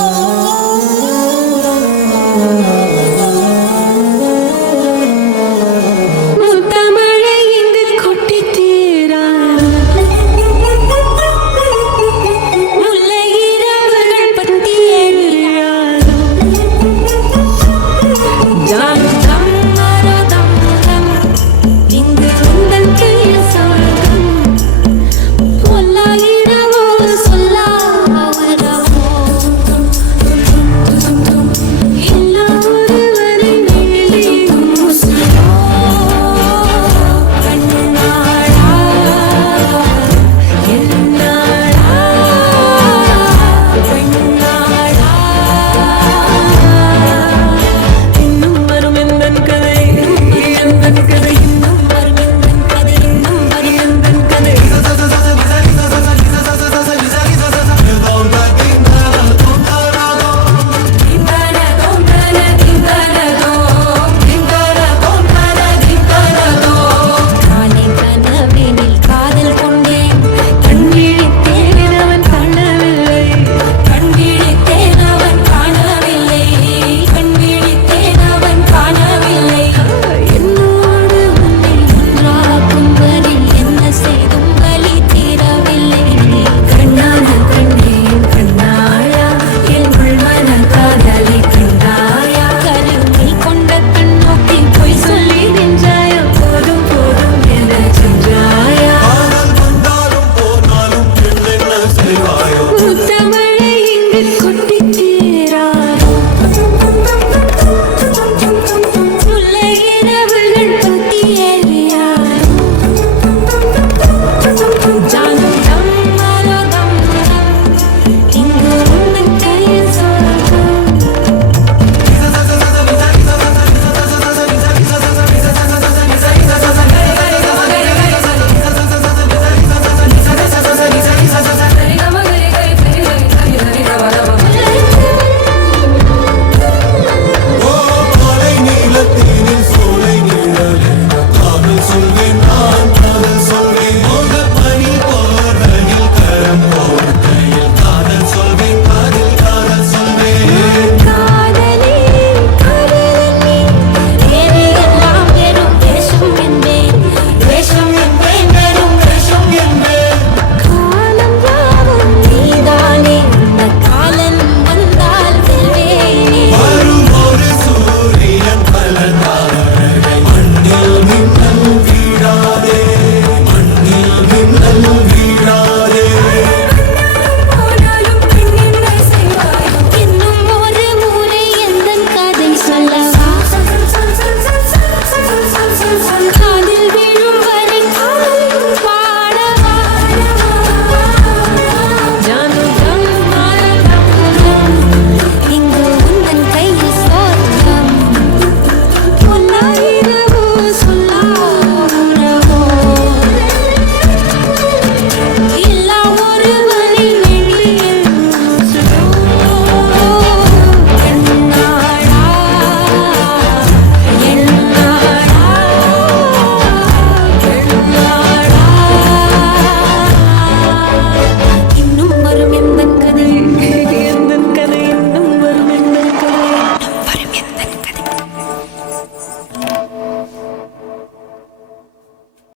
Oh.